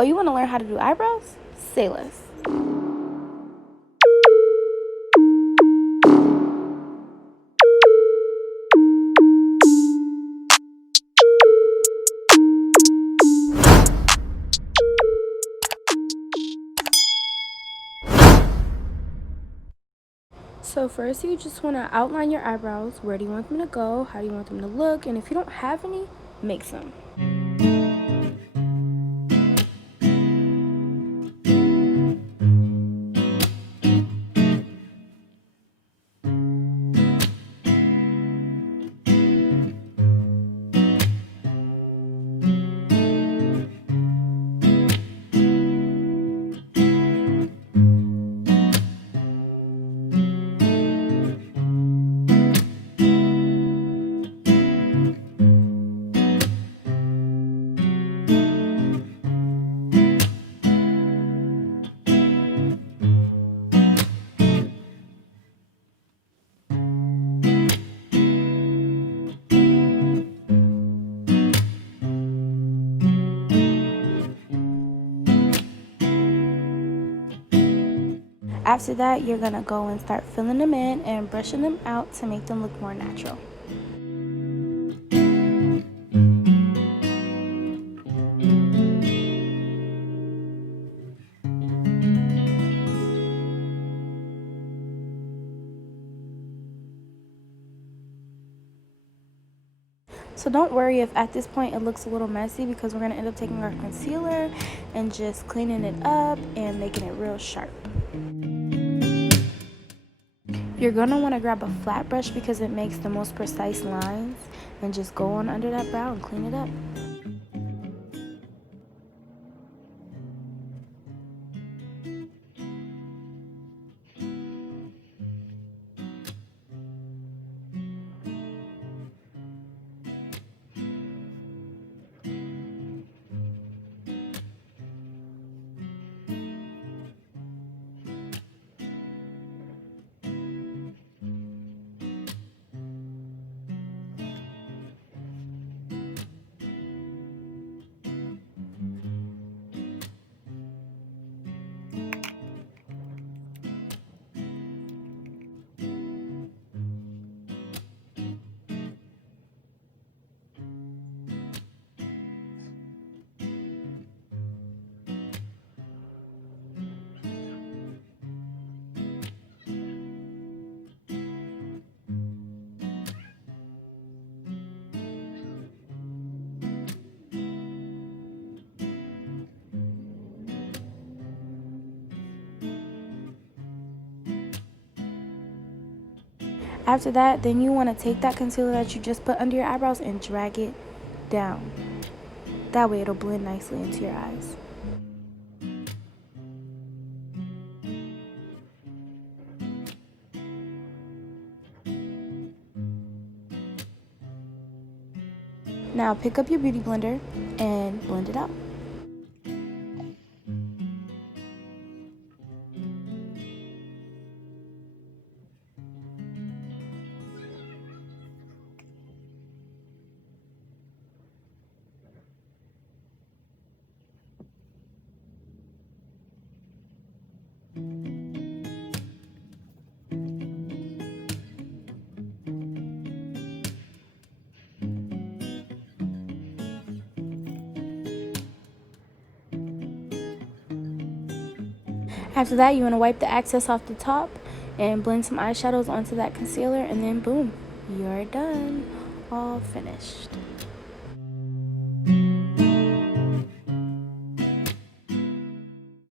Oh, you want to learn how to do eyebrows? Say less. So first you just want to outline your eyebrows. Where do you want them to go? How do you want them to look? And if you don't have any, make some. After that, you're going to go and start filling them in and brushing them out to make them look more natural. So don't worry if at this point it looks a little messy, because we're going to end up taking our concealer and just cleaning it up and making it real sharp. You're going to want to grab a flat brush because it makes the most precise lines, and just go on under that brow and clean it up. After that, then you want to take that concealer that you just put under your eyebrows and drag it down. That way it'll blend nicely into your eyes. Now pick up your beauty blender and blend it out. After that, you want to wipe the excess off the top and blend some eyeshadows onto that concealer, and then boom, you're done. All finished.